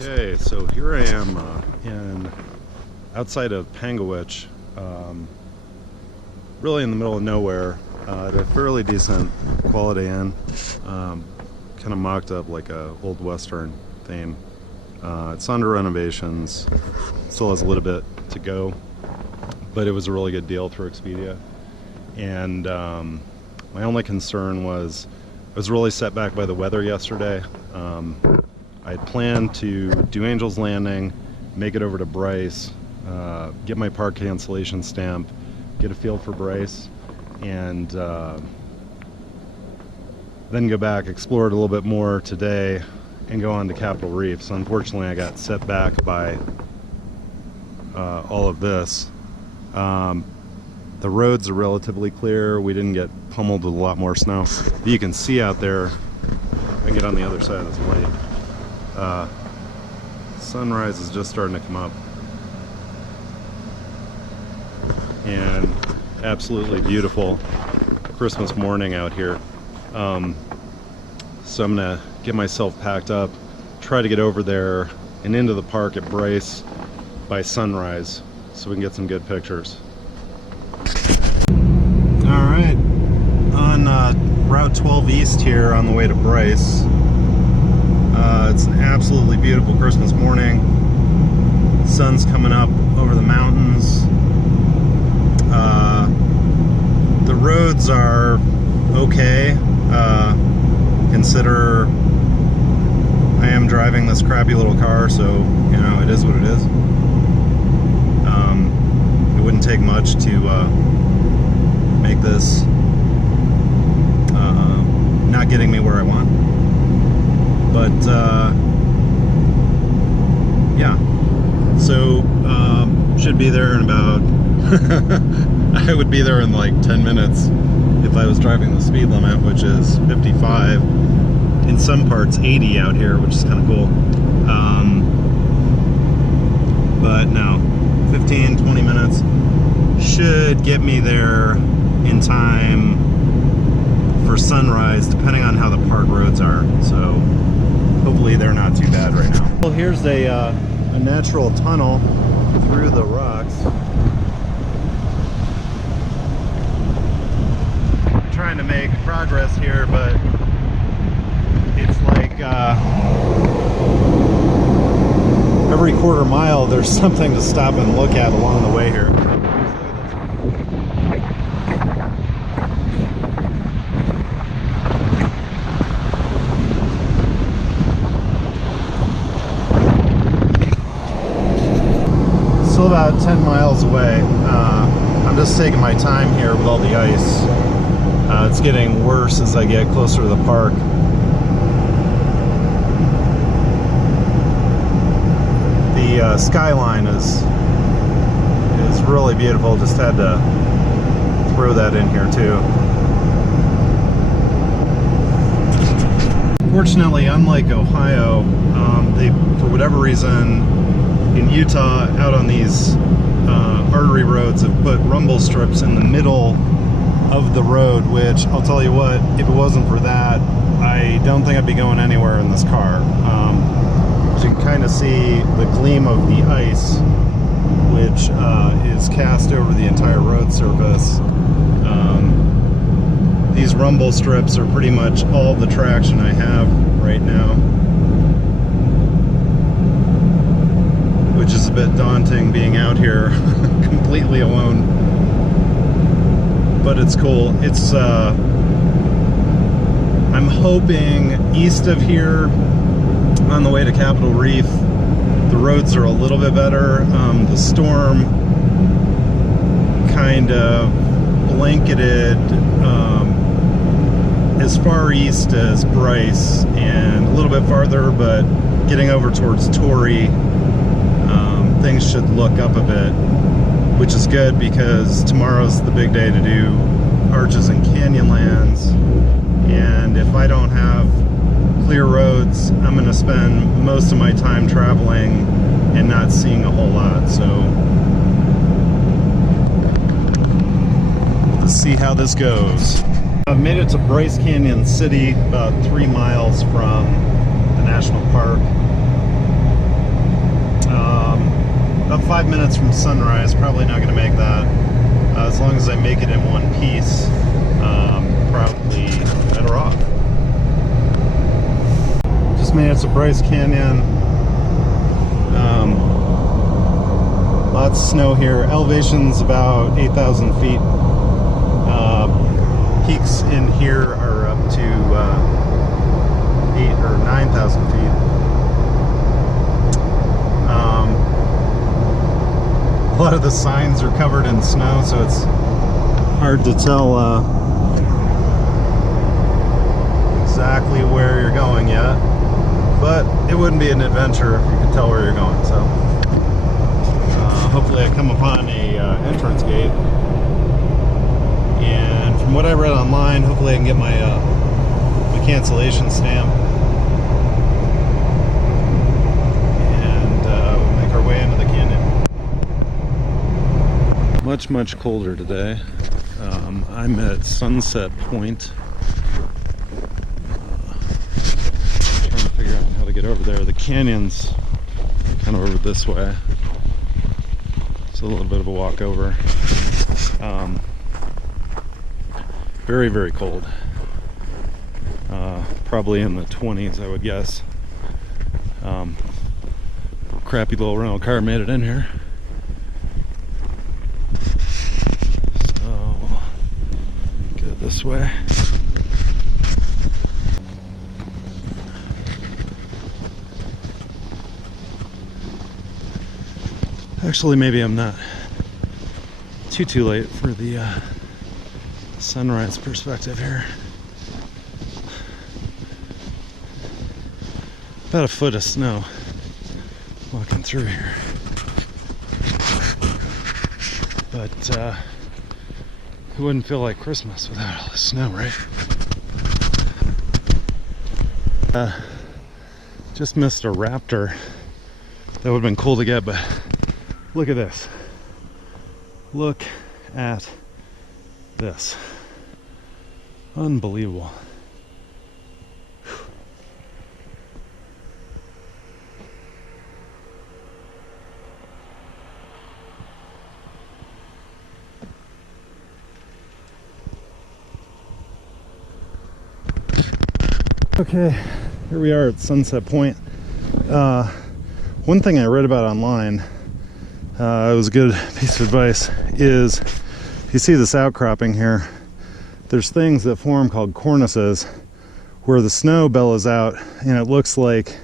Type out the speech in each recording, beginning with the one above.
Okay, so here I am outside of Panguitch, really in the middle of nowhere, at a fairly decent quality inn, kind of mocked up like a old western theme. It's under renovations, still has a little bit to go, but it was a really good deal through Expedia. And my only concern was I was really set back by the weather yesterday. I had planned to do Angel's Landing, make it over to Bryce, get my park cancellation stamp, get a feel for Bryce, and then go back, explore it a little bit more today, and go on to Capitol Reef. So unfortunately I got set back by all of this. The roads are relatively clear. We didn't get pummeled with a lot more snow. But you can see out there, I can get on the other side of this light. Sunrise is just starting to come up, and absolutely beautiful Christmas morning out here. So I'm gonna get myself packed up, try to get over there and into the park at Bryce by sunrise so we can get some good pictures. All right, on Route 12 East here on the way to Bryce. It's an absolutely beautiful Christmas morning. Sun's coming up over the mountains. The roads are okay. Consider I am driving this crappy little car, so you know it is what it is. It wouldn't take much to make this not getting me where I want. But yeah, so should be there in about I would be there in like 10 minutes if I was driving the speed limit, which is 55, in some parts 80 out here, which is kind of cool. But no, 15-20 minutes should get me there in time for sunrise, depending on how the park roads are. So hopefully they're not too bad right now. Well, here's a natural tunnel through the rocks. I'm trying to make progress here, but it's like every quarter mile there's something to stop and look at along the way here. Still about 10 miles away. I'm just taking my time here with all the ice. It's getting worse as I get closer to the park. The skyline is really beautiful. Just had to throw that in here too. Fortunately, unlike Ohio, they, for whatever reason, in Utah, out on these artery roads, have put rumble strips in the middle of the road, which I'll tell you what, if it wasn't for that, I don't think I'd be going anywhere in this car. You can kind of see the gleam of the ice, which is cast over the entire road surface. These rumble strips are pretty much all the traction I have right now, which is a bit daunting being out here completely alone, but it's cool. It's I'm hoping east of here on the way to Capitol Reef the roads are a little bit better. The storm kind of blanketed as far east as Bryce and a little bit farther, but getting over towards Torrey, things should look up a bit, which is good because tomorrow's the big day to do Arches and Canyonlands, and if I don't have clear roads, I'm going to spend most of my time traveling and not seeing a whole lot. So let's see how this goes. I've made it to Bryce Canyon City, about 3 miles from the national park. About 5 minutes from sunrise. Probably not going to make that. As long as I make it in one piece, probably better off. Just made it to Bryce Canyon. Lots of snow here. Elevation's about 8,000 feet. Peaks in here are up to 8,000 or 9,000 feet. A lot of the signs are covered in snow, so it's hard to tell exactly where you're going yet. But it wouldn't be an adventure if you could tell where you're going. So hopefully I come upon a entrance gate. And from what I read online, hopefully I can get my my cancellation stamp. And we'll make our way into the canyon. Much colder today. I'm at Sunset Point. Trying to figure out how to get over there. The canyon's kind of over this way. It's a little bit of a walk over. Very cold. Probably in the 20s, I would guess. Crappy little rental car made it in here. So, go this way. Actually, maybe I'm not too late for the sunrise perspective here. About a foot of snow walking through here. But it wouldn't feel like Christmas without all the snow, right? Just missed a raptor. That would have been cool to get, but look at this. Look at this. Unbelievable. Okay, here we are at Sunset Point. One thing I read about online, it was a good piece of advice, is you see this outcropping here. There's things that form called cornices where the snow bellows out and it looks like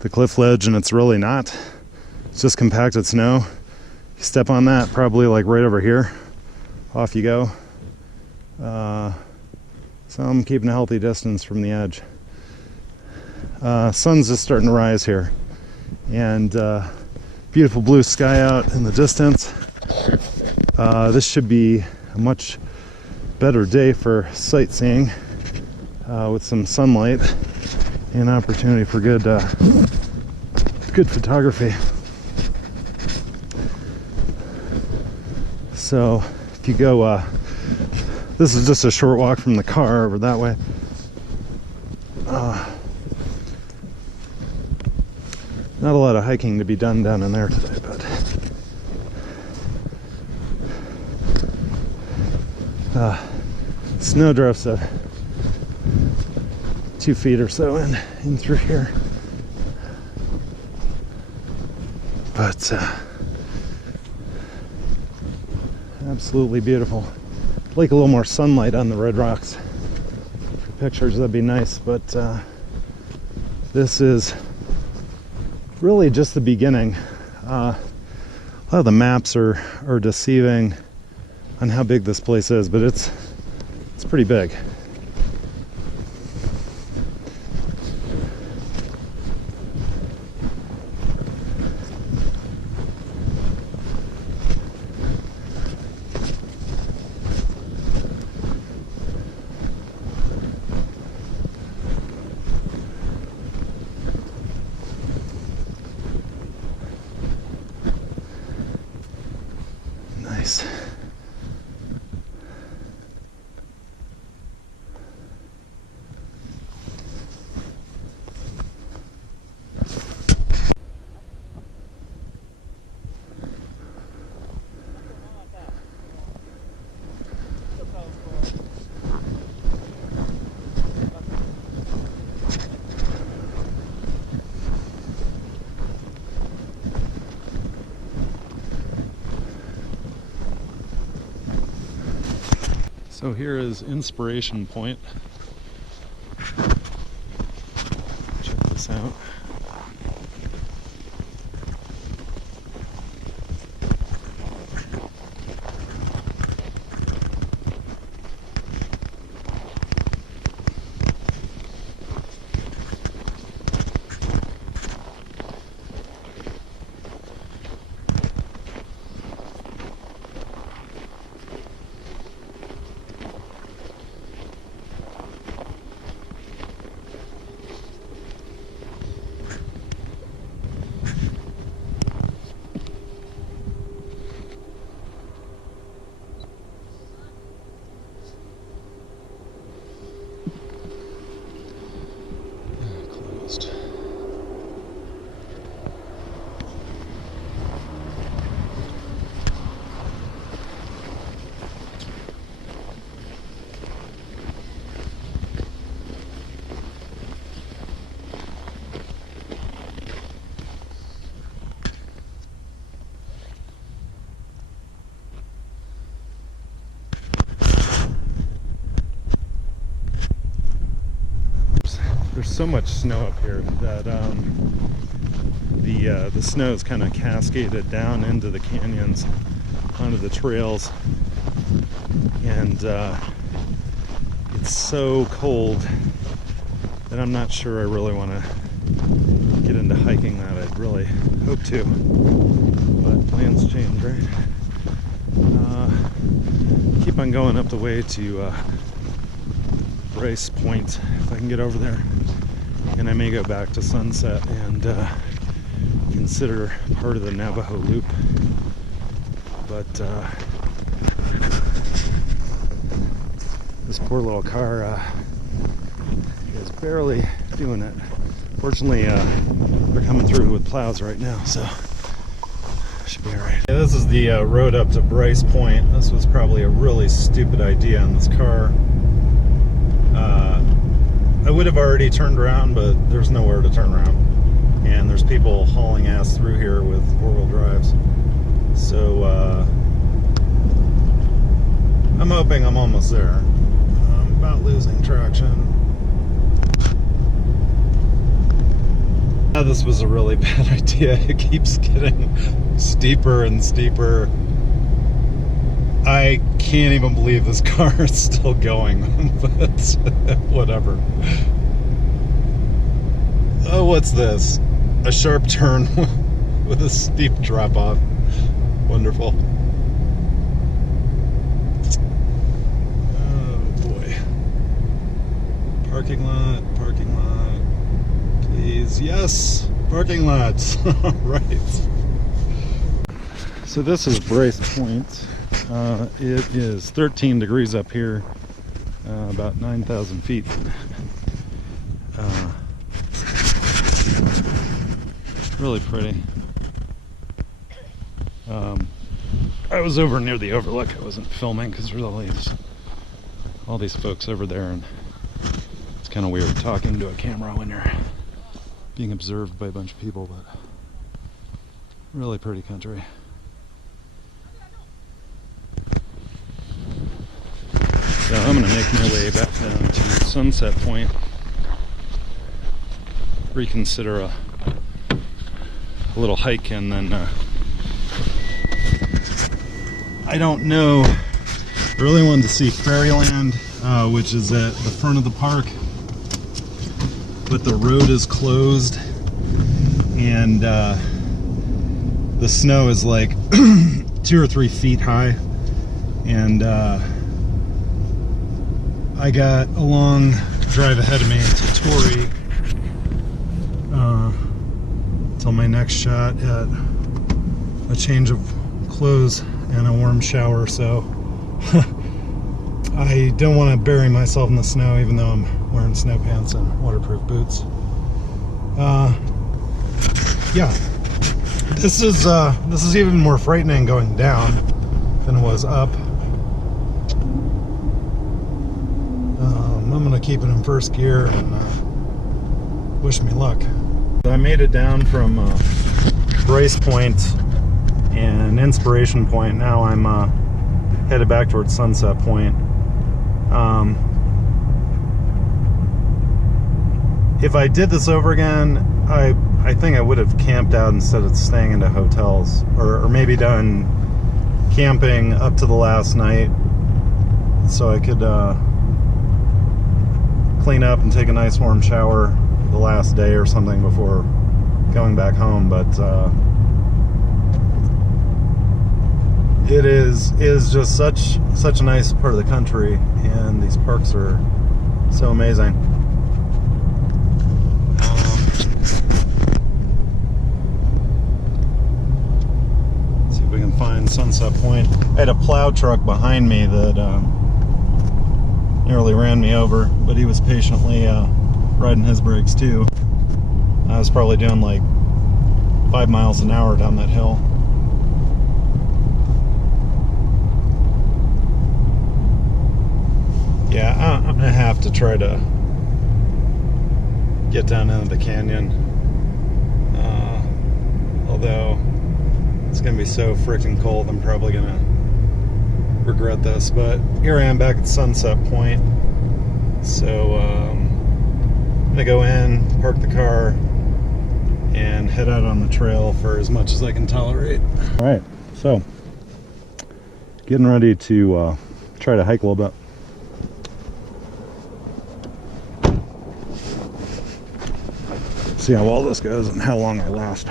the cliff ledge, and it's really not. It's just compacted snow. You step on that, probably like right over here, off you go. So I'm keeping a healthy distance from the edge. Sun's just starting to rise here, and beautiful blue sky out in the distance. This should be a much better day for sightseeing with some sunlight and opportunity for good photography. So if you go, this is just a short walk from the car over that way. Not a lot of hiking to be done down in there today, but snowdrifts 2 feet or so in through here. But absolutely beautiful. I'd like a little more sunlight on the red rocks. For pictures, that'd be nice, but this is really just the beginning. A lot of the maps are deceiving on how big this place is, but it's pretty big. Nice. So here is Inspiration Point. Check this out. Closed. There's so much snow up here that the snow is kind of cascaded down into the canyons, onto the trails, and it's so cold that I'm not sure I really want to get into hiking that. I'd really hope to, but plans change, right? Keep on going up the way to Bryce Point if I can get over there, and I may go back to Sunset and consider part of the Navajo Loop, but this poor little car is barely doing it. Fortunately, they're coming through with plows right now, so should be all right. Yeah, this is the road up to Bryce Point. This was probably a really stupid idea on this car. I would have already turned around, but there's nowhere to turn around. And there's people hauling ass through here with four-wheel drives. So I'm hoping I'm almost there. I'm about losing traction. This was a really bad idea. It keeps getting steeper and steeper. I can't even believe this car is still going, but whatever. Oh, what's this? A sharp turn with a steep drop off. Wonderful. Oh boy. Parking lot, please. Yes, parking lots. All right. So this is Bryce Point. It is 13 degrees up here, about 9,000 feet. Really pretty. I was over near the overlook. I wasn't filming because there's all these folks over there, and it's kind of weird talking to a camera when you're being observed by a bunch of people, but really pretty country. So I'm going to make my way back down to Sunset Point, reconsider a little hike, and then I don't know, I really wanted to see Fairyland, which is at the front of the park, but the road is closed, and the snow is like 2 or 3 feet high, and I got a long drive ahead of me to Torrey till my next shot at a change of clothes and a warm shower, so I don't want to bury myself in the snow even though I'm wearing snow pants and waterproof boots. Yeah, this is even more frightening going down than it was up. I'm gonna keep it in first gear and wish me luck. I made it down from Bryce Point and Inspiration Point. Now I'm headed back towards Sunset Point. If I did this over again, I think I would have camped out instead of staying into hotels, or maybe done camping up to the last night so I could clean up and take a nice warm shower the last day or something before going back home. But it is just such a nice part of the country, and these parks are so amazing. See if we can find Sunset Point. I had a plow truck behind me that nearly ran me over, but he was patiently riding his brakes too. I was probably doing like 5 miles an hour down that hill. Yeah, I'm gonna have to try to get down into the canyon. Although it's gonna be so freaking cold, I'm probably gonna regret this. But here I am back at Sunset Point. So I'm gonna go in, park the car, and head out on the trail for as much as I can tolerate. All right, so getting ready to try to hike a little bit. See how well this goes and how long I last.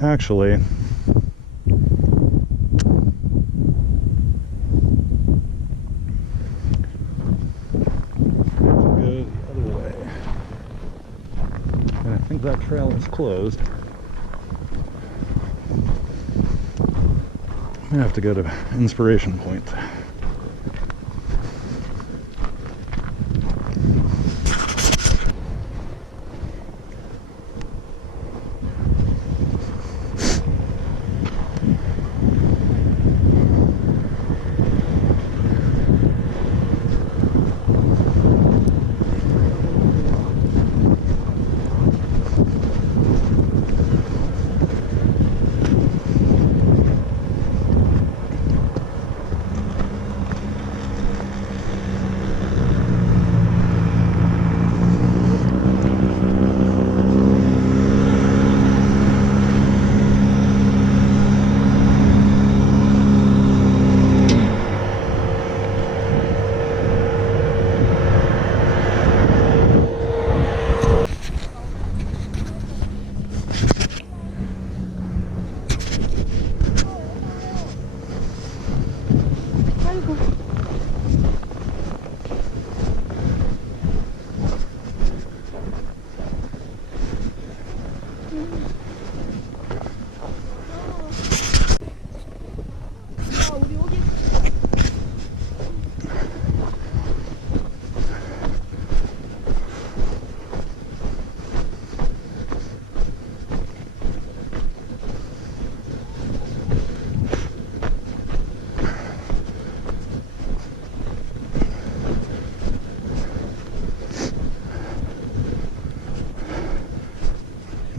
Actually, go the other way, and I think that trail is closed. I'm gonna have to go to Inspiration Point.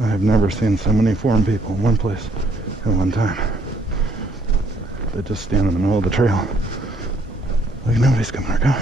I've never seen so many foreign people in one place at one time. They just stand in the middle of the trail like nobody's coming or going.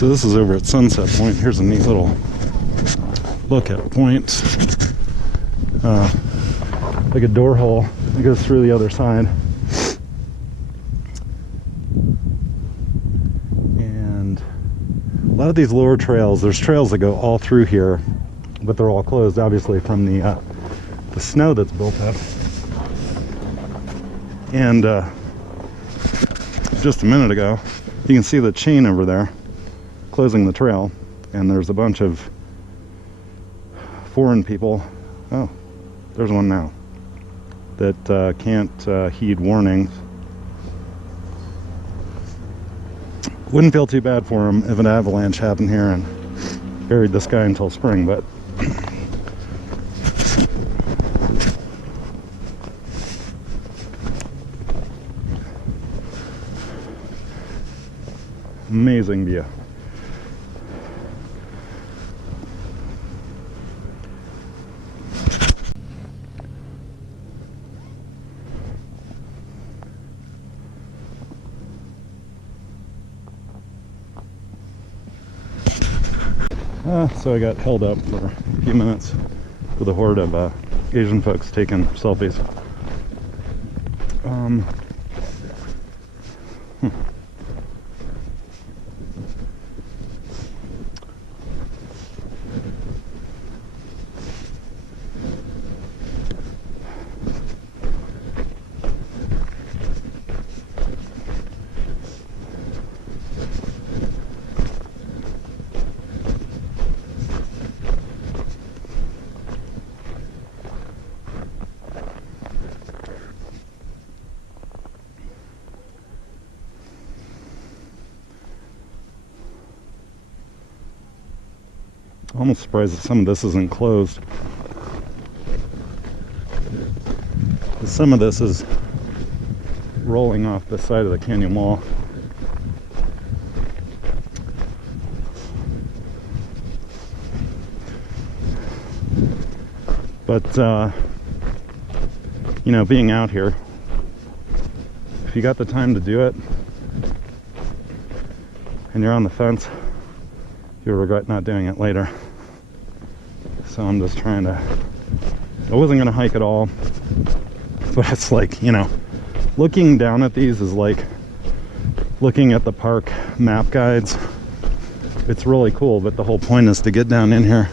So this is over at Sunset Point. Here's a neat little look at point. Like a door hole that goes through the other side. And a lot of these lower trails, there's trails that go all through here, but they're all closed, obviously, from the snow that's built up. And just a minute ago, you can see the chain over there closing the trail, and there's a bunch of foreign people. Oh, there's one now that can't heed warnings. Wouldn't feel too bad for them if an avalanche happened here and buried this guy until spring, but amazing view. So I got held up for a few minutes with a horde of Asian folks taking selfies. Almost surprised that some of this isn't closed. Some of this is rolling off the side of the canyon wall. But you know, being out here, if you got the time to do it and you're on the fence, you'll regret not doing it later. So I'm just trying to, I wasn't going to hike at all, but it's like, you know, looking down at these is like looking at the park map guides. It's really cool, but the whole point is to get down in here.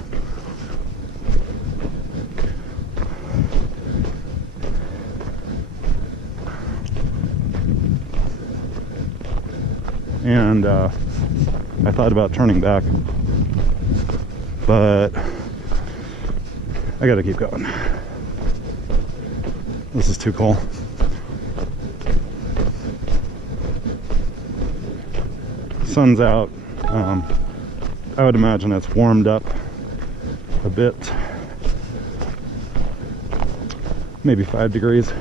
And I thought about turning back, but I gotta keep going. This is too cool. Sun's out. I would imagine it's warmed up a bit, maybe 5 degrees.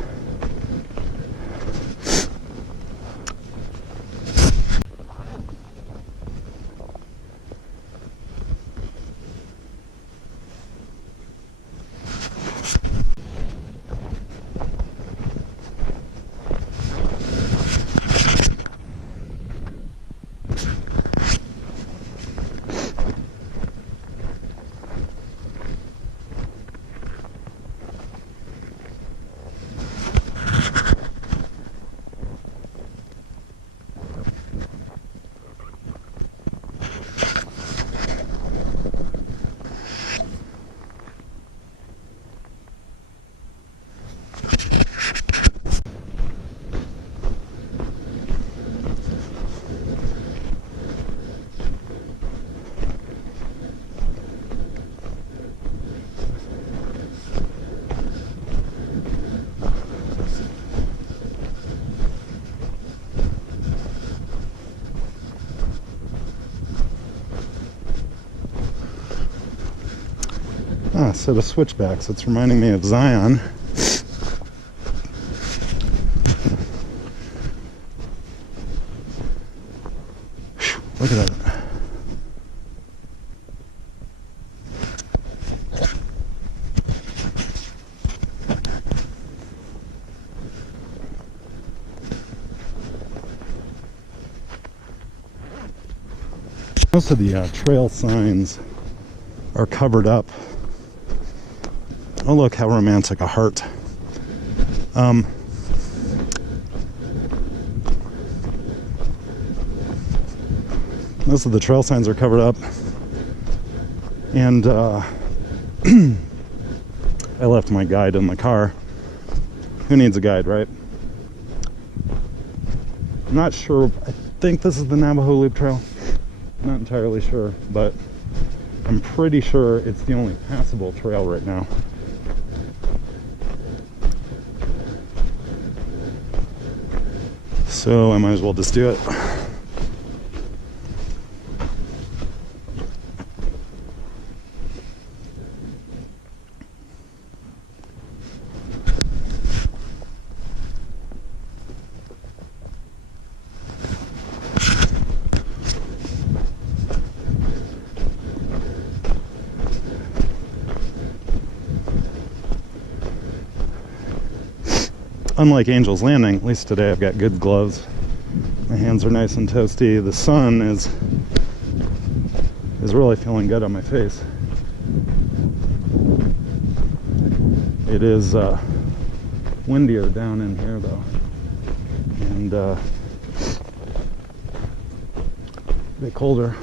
Ah, set of switchbacks. It's reminding me of Zion. Whew, look at that. Most of the trail signs are covered up. Oh, look how romantic, a heart. Most of the trail signs are covered up, and I left my guide in the car. Who needs a guide, right? I'm not sure. I think this is the Navajo Loop Trail. Not entirely sure, but I'm pretty sure it's the only passable trail right now. So I might as well just do it. Unlike Angel's Landing, at least today I've got good gloves. My hands are nice and toasty. The sun is really feeling good on my face. It is windier down in here though, and a bit colder.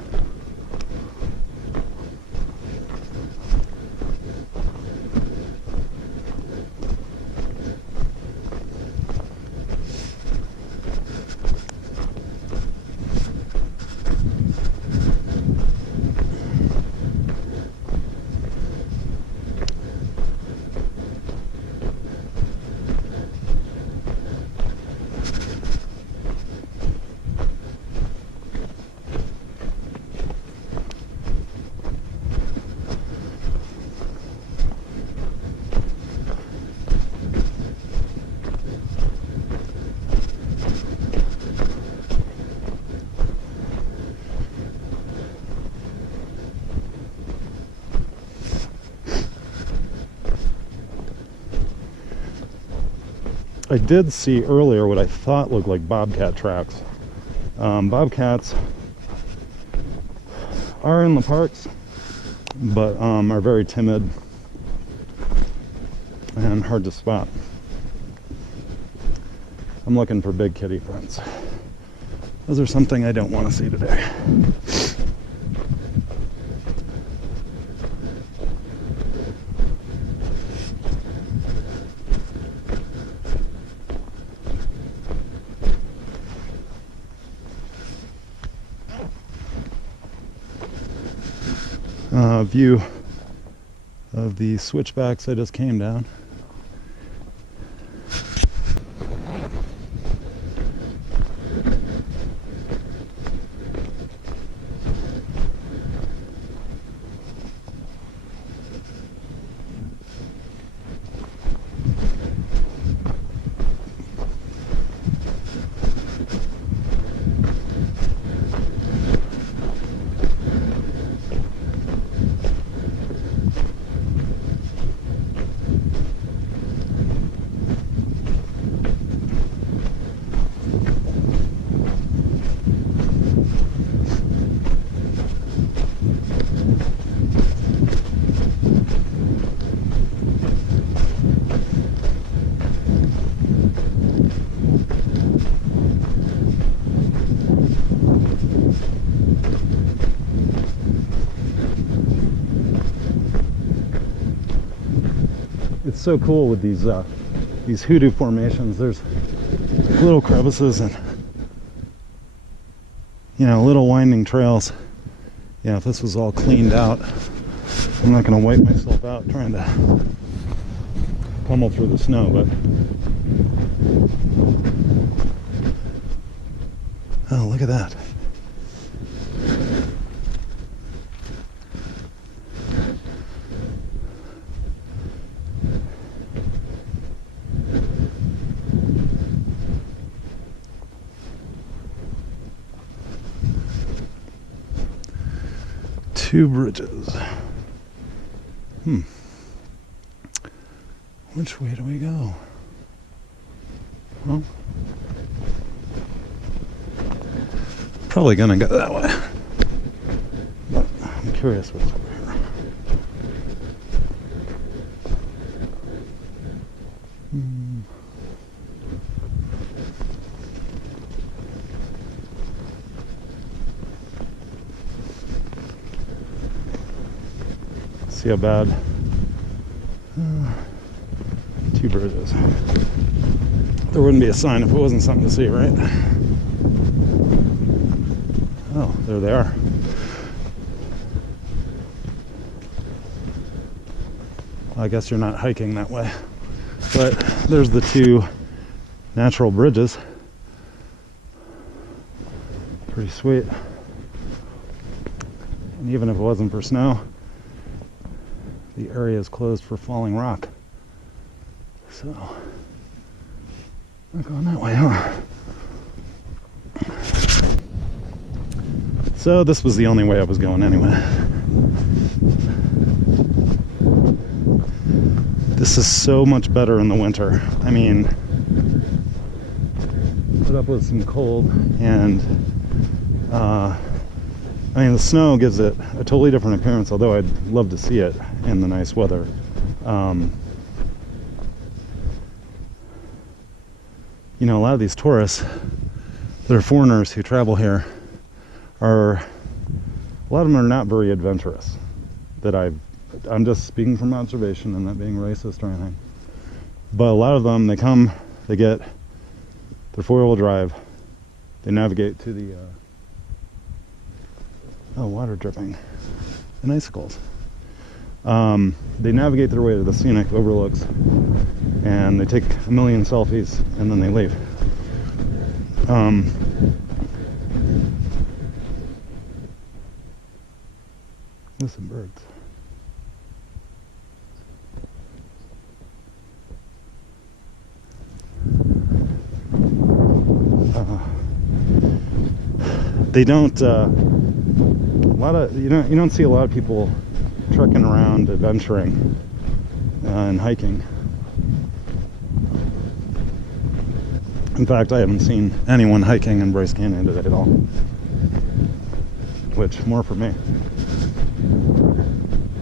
I did see earlier what I thought looked like bobcat tracks. Bobcats are in the parks, but are very timid and hard to spot. I'm looking for big kitty friends. Those are something I don't want to see today. View of the switchbacks I just came down. It's so cool with these hoodoo formations. There's little crevices and, you know, little winding trails. Yeah, if this was all cleaned out, I'm not going to wipe myself out trying to pummel through the snow, but oh, look at that. Two bridges. Which way do we go? Well, probably gonna go that way. curious what's over here. See how bad? Two bridges. There wouldn't be a sign if it wasn't something to see, right? Oh, there they are. I guess you're not hiking that way. But there's the two natural bridges. Pretty sweet. And even if it wasn't for snow, the area is closed for falling rock. So, not going that way, huh? So this was the only way I was going anyway. This is so much better in the winter. I mean, put up with some cold, and I mean, the snow gives it a totally different appearance, although I'd love to see it in the nice weather. You know, a lot of these tourists that are foreigners who travel here a lot of them are not very adventurous. I'm just speaking from observation and not being racist or anything. But a lot of them, they come, they get their four-wheel drive, they navigate to the water dripping, and icicles. They navigate their way to the scenic overlooks, and they take a million selfies, and then they leave. There's some birds. They don't. You don't see a lot of people trekking around, adventuring, and hiking. In fact, I haven't seen anyone hiking in Bryce Canyon today at all. Which, more for me.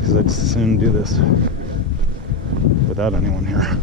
Because I'd soon do this without anyone here.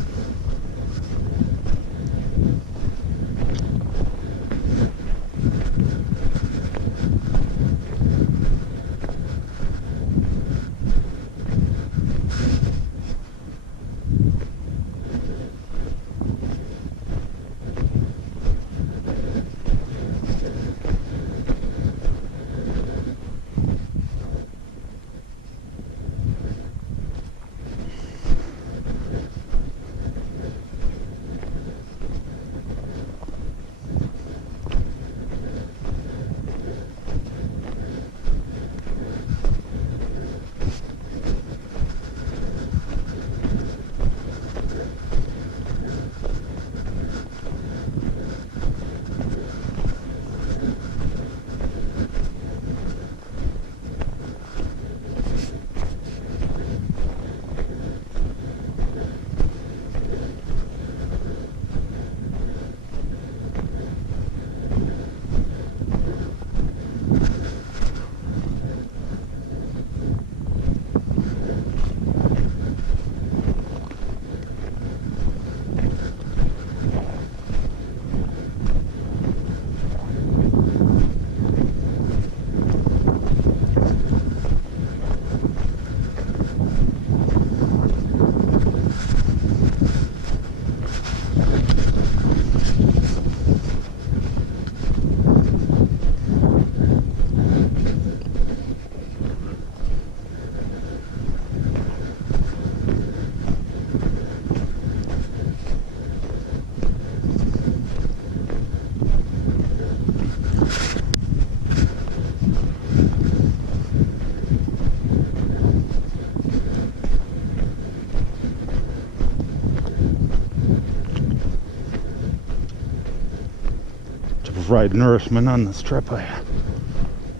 Provide nourishment on this trip, I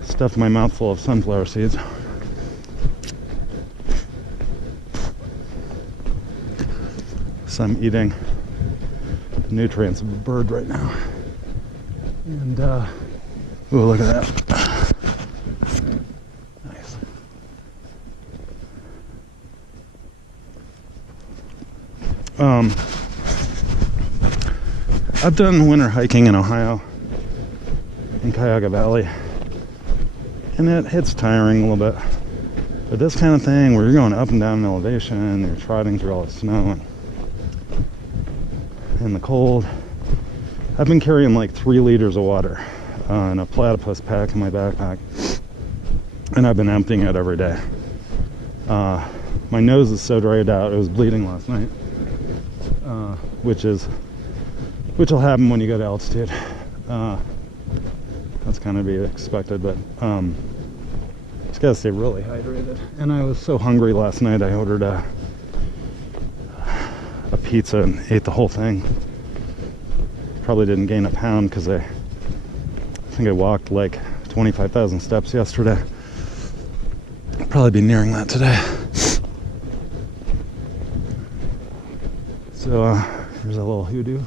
stuffed my mouth full of sunflower seeds. So I'm eating the nutrients of a bird right now. And, ooh, look at that. Nice. I've done winter hiking in Ohio, in Cuyahoga Valley, and it's tiring a little bit. But this kind of thing, where you're going up and down in elevation, you're trotting through all the snow and the cold. I've been carrying like 3 liters of water in a platypus pack in my backpack, and I've been emptying it every day. My nose is so dried out, it was bleeding last night, which will happen when you go to altitude. That's kind of be expected, but just gotta stay really hydrated. And I was so hungry last night, I ordered a pizza and ate the whole thing. Probably didn't gain a pound because I think I walked like 25,000 steps yesterday. I'll probably be nearing that today. So here's a little hoodoo.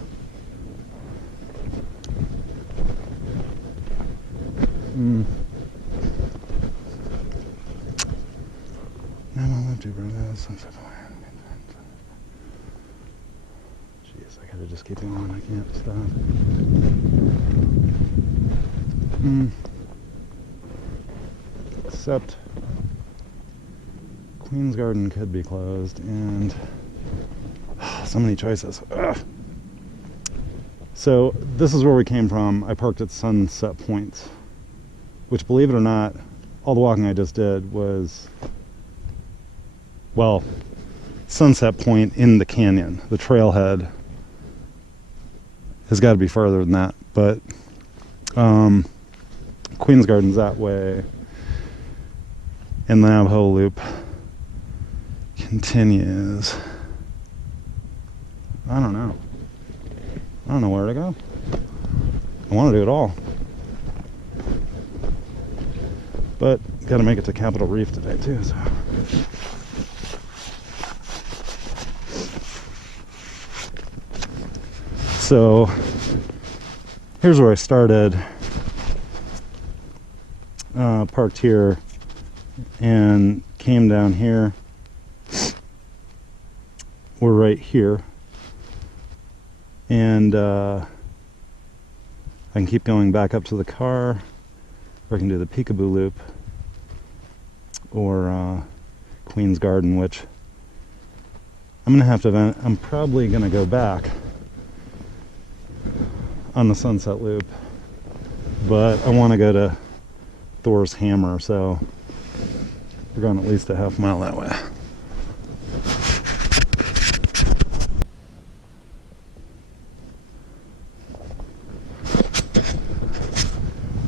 Jeez, I gotta just keep going. I can't stop. Except Queen's Garden could be closed, and so many choices. Ugh. So this is where we came from. I parked at Sunset Point, which, believe it or not, all the walking I just did was, well, Sunset Point in the canyon. The trailhead has got to be farther than that, but Queen's Garden's that way, and the Navajo Loop continues. I don't know where to go. I want to do it all, but got to make it to Capitol Reef today too. So here's where I started. Parked here and came down here. We're right here, and I can keep going back up to the car, or I can do the Peekaboo Loop, or Queen's Garden, which I'm gonna have to. I'm probably gonna go back on the Sunset Loop, but I want to go to Thor's Hammer, so we're going at least a half mile that way.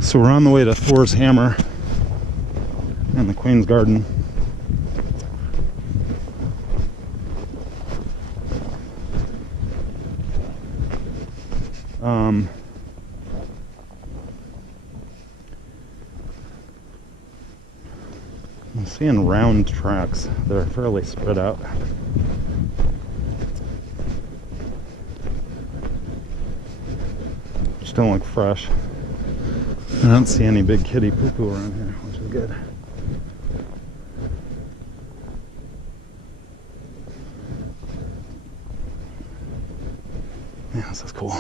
So we're on the way to Thor's Hammer and the Queen's Garden. I'm seeing round tracks. They're fairly spread out. Just don't look fresh. I don't see any big kitty poo-poo around here, which is good. Yeah, this is cool.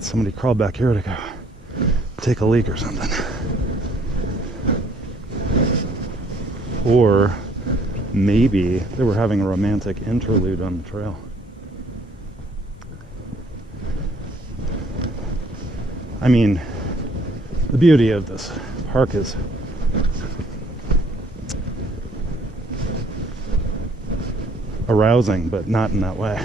Somebody crawled back here to go take a leak or something. Or maybe they were having a romantic interlude on the trail. I mean, the beauty of this park is arousing, but not in that way.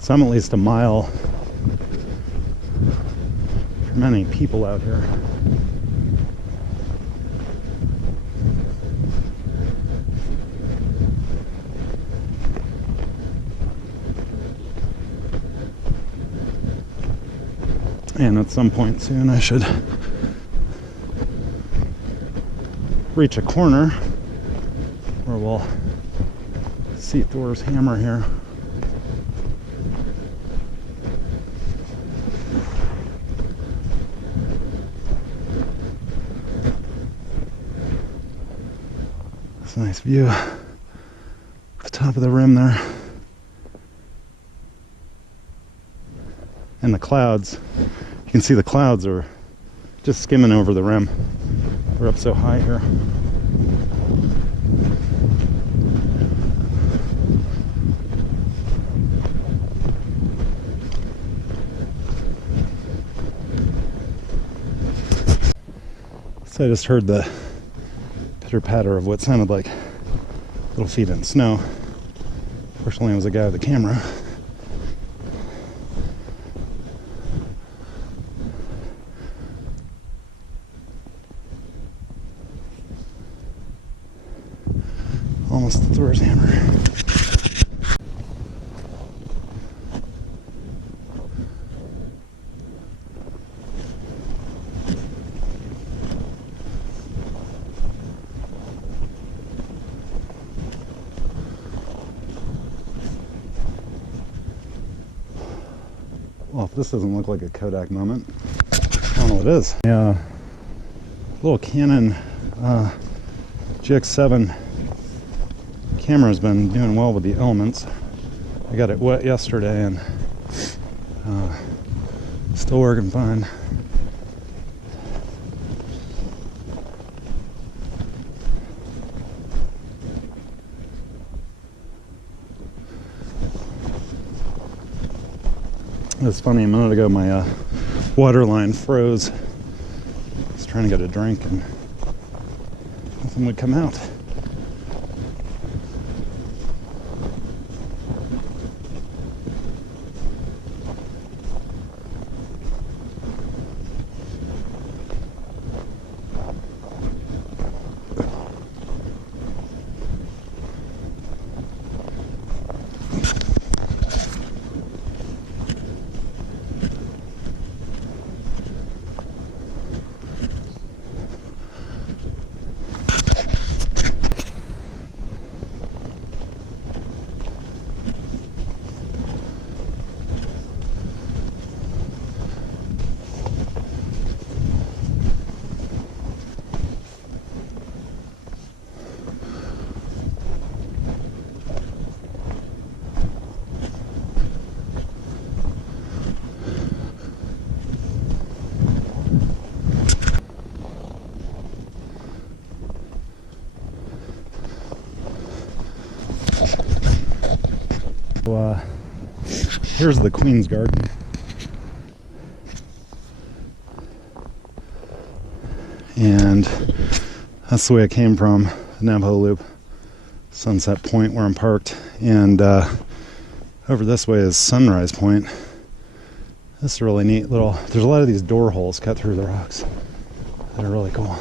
So I'm at least a mile from any people out here. And at some point soon I should reach a corner where we'll see Thor's hammer here. It's a nice view at the top of the rim there. And the clouds, you can see the clouds are just skimming over the rim. We're up so high here. So I just heard the pitter-patter of what sounded like little feet in snow. Fortunately, it was a guy with a camera. Almost the Thor's hammer. Well, if this doesn't look like a Kodak moment, I don't know what it is. Yeah, little Canon GX7 camera's been doing well with the elements. I got it wet yesterday and still working fine. It's funny, a minute ago my water line froze. I was trying to get a drink and nothing would come out. Here's the Queen's Garden. And that's the way I came from, the Navajo Loop, Sunset Point where I'm parked. And over this way is Sunrise Point. This is a really neat little, there's a lot of these door holes cut through the rocks that are really cool.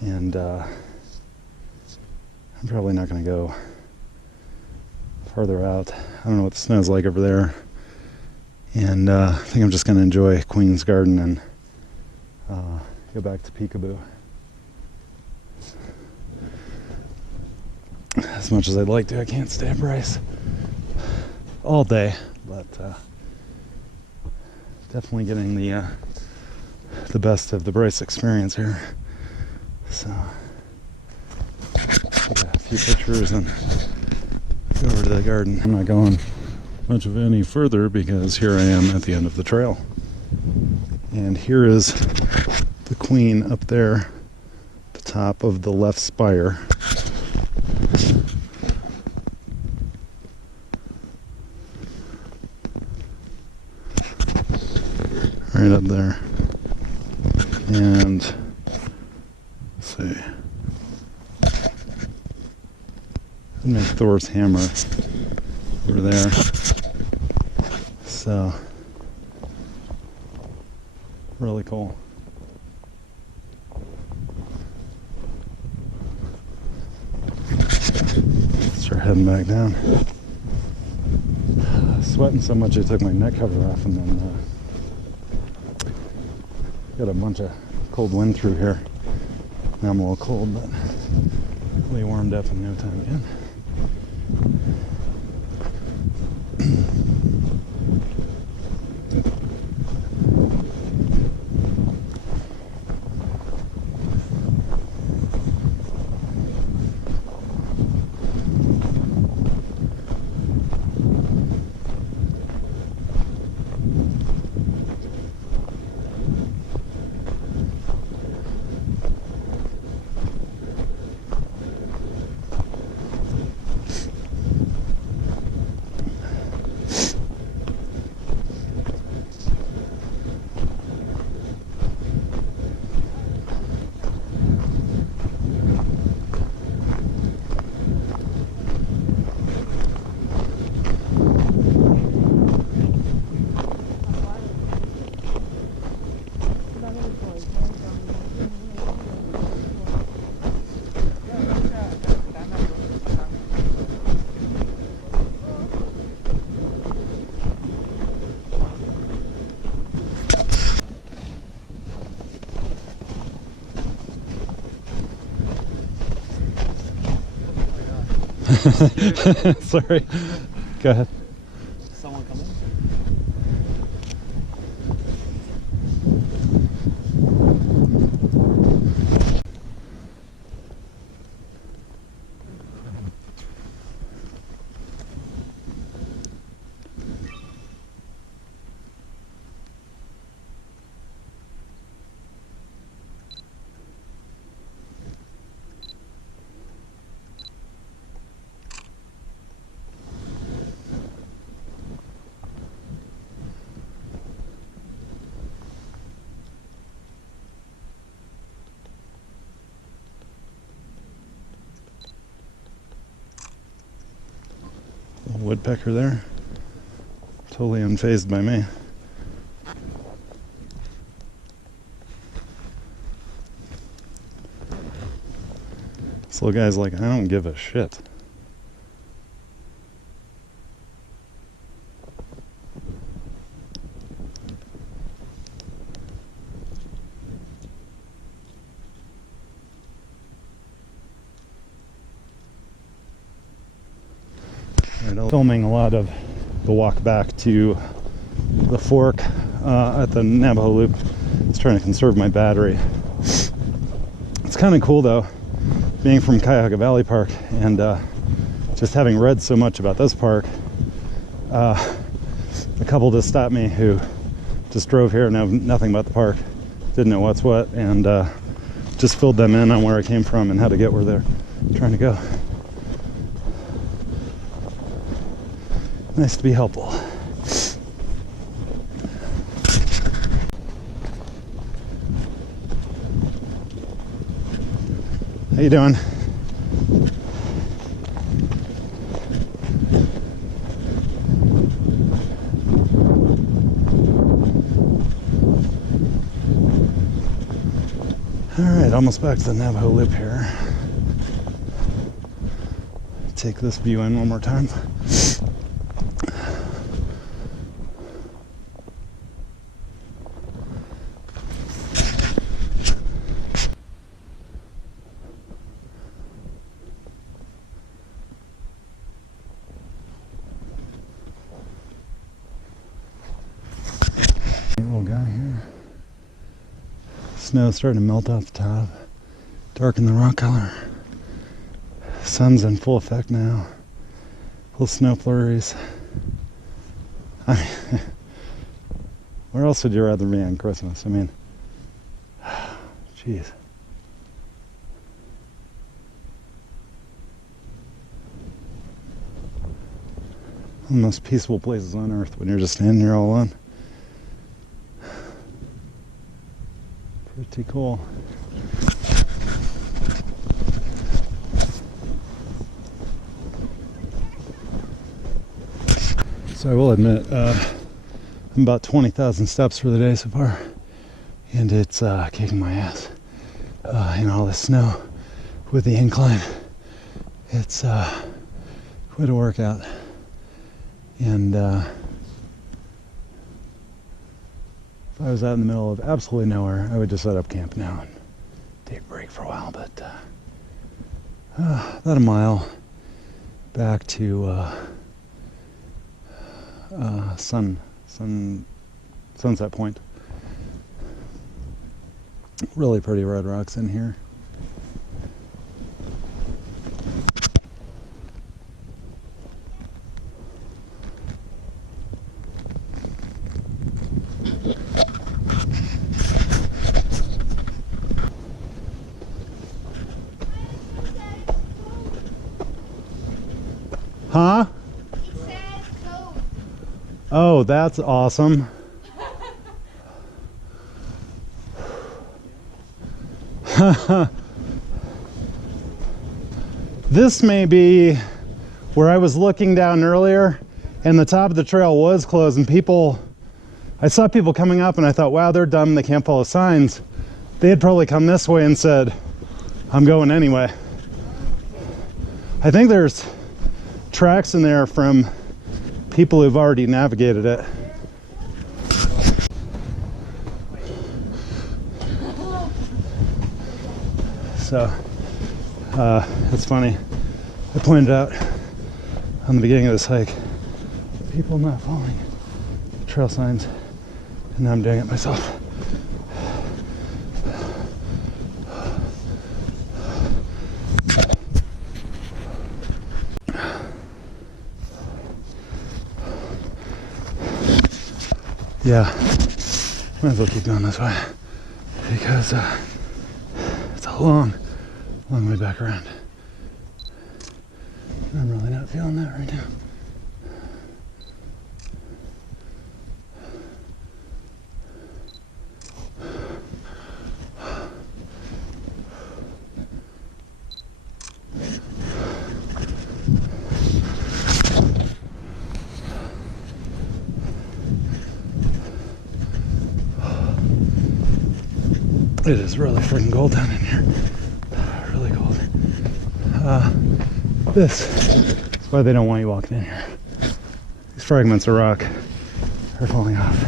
And I'm probably not going to go farther out. I don't know what the snow's like over there. And I think I'm just going to enjoy Queen's Garden and go back to Peekaboo. As much as I'd like to, I can't stay at Bryce all day, but definitely getting the best of the Bryce experience here. So, take a few pictures and go over to the garden. I'm not going much of any further because here I am at the end of the trail. And here is the Queen up there, the top of the left spire. Right up there. And let's see. make Thor's hammer over there. So, really cool. Start heading back down. Sweating so much I took my neck cover off, and then got a bunch of cold wind through here. Now I'm a little cold, but really warmed up in no time again. Sorry. Go ahead. Someone coming? Woodpecker there, totally unfazed by me. This little guy's like, I don't give a shit. Filming a lot of the walk back to the fork at the Navajo Loop. Just trying to conserve my battery. It's kind of cool though, being from Cuyahoga Valley Park and just having read so much about this park. A couple just stopped me who just drove here, know nothing about the park, didn't know what's what, and just filled them in on where I came from and how to get where they're trying to go. Nice to be helpful. How you doing? All right, almost back to the Navajo Loop here. Take this view in one more time. Little guy here. Snow's starting to melt off the top, darken the rock color. Sun's in full effect now. Little snow flurries. I mean, where else would you rather be on Christmas? I mean, jeez. One of the most peaceful places on earth when you're just standing here all alone. Pretty cool. So I will admit, I'm about 20,000 steps for the day so far, and it's kicking my ass. In all this snow with the incline, it's quite a workout. And if I was out in the middle of absolutely nowhere, I would just set up camp now and take a break for a while. But about a mile back to Sunset Point. Really pretty red rocks in here. Huh? Oh, that's awesome. This may be where I was looking down earlier and the top of the trail was closed, and I saw people coming up and I thought, wow, they're dumb, they can't follow signs. They had probably come this way and said, I'm going anyway. I think there's tracks in there from people who've already navigated it. So it's funny, I pointed out on the beginning of this hike, people not following trail signs, and now I'm doing it myself. Yeah, might as well keep going this way because it's a long way back around. I'm really not feeling that right now. It is really freaking cold down in here. Really cold. This is why they don't want you walking in here. These fragments of rock are falling off.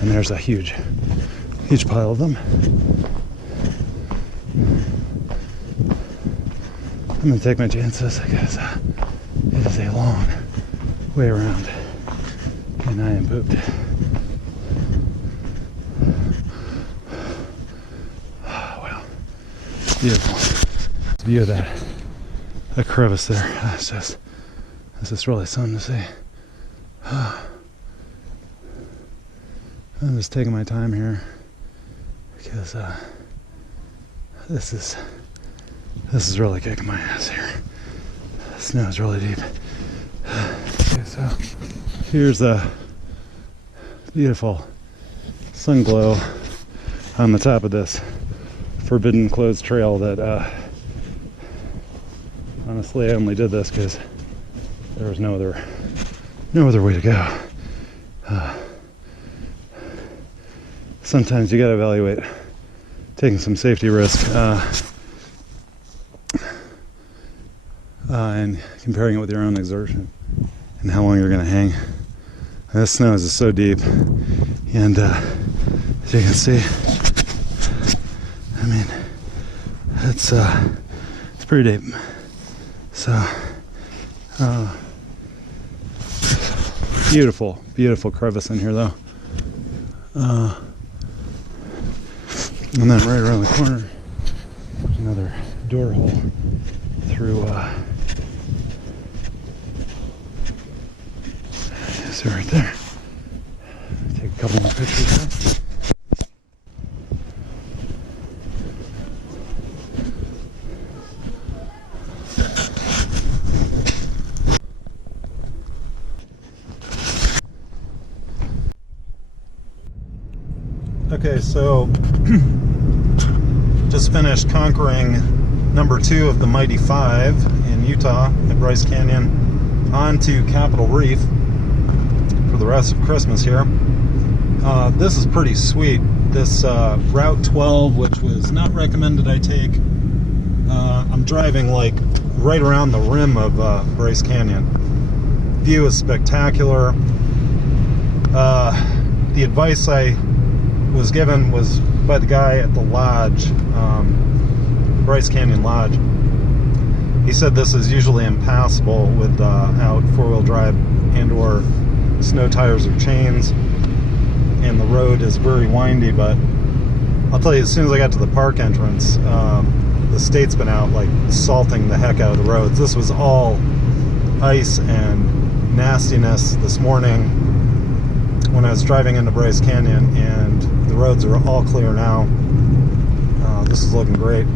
And there's a huge pile of them. I'm gonna take my chances because it is a long way around and I am pooped. Beautiful view of that crevice there. It's just really something to see. I'm just taking my time here because this is really kicking my ass here. The snow is really deep. Okay, so here's a beautiful sun glow on the top of this forbidden closed trail that honestly I only did this because there was no other way to go. Sometimes you got to evaluate taking some safety risk and comparing it with your own exertion and how long you're going to hang. This snow is just so deep, and as you can see, I mean, it's pretty deep. So, beautiful crevice in here, though. And then right around the corner, there's another door hole through. So right there. Take a couple more pictures. Okay, so just finished conquering number 2 of the Mighty 5 in Utah at Bryce Canyon on to Capitol Reef for the rest of Christmas here. This is pretty sweet. This Route 12, which was not recommended I take, I'm driving like right around the rim of Bryce Canyon. View is spectacular. The advice I was given was by the guy at the lodge, Bryce Canyon Lodge. He said this is usually impassable without four-wheel drive and or snow tires or chains, and the road is very windy. But I'll tell you, as soon as I got to the park entrance, the state's been out like salting the heck out of the roads. This was all ice and nastiness this morning when I was driving into Bryce Canyon, and the roads are all clear now. This is looking great.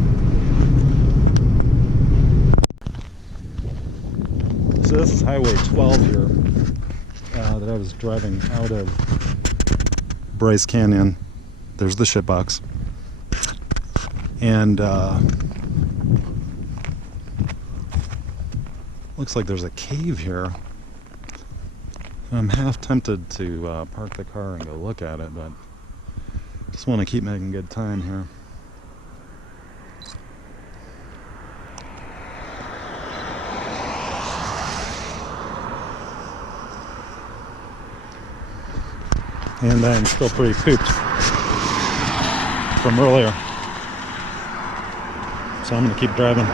So this is Highway 12 here that I was driving out of Bryce Canyon. There's the shitbox. And looks like there's a cave here. I'm half tempted to park the car and go look at it, but just want to keep making good time here. And I'm still pretty pooped from earlier, so I'm going to keep driving.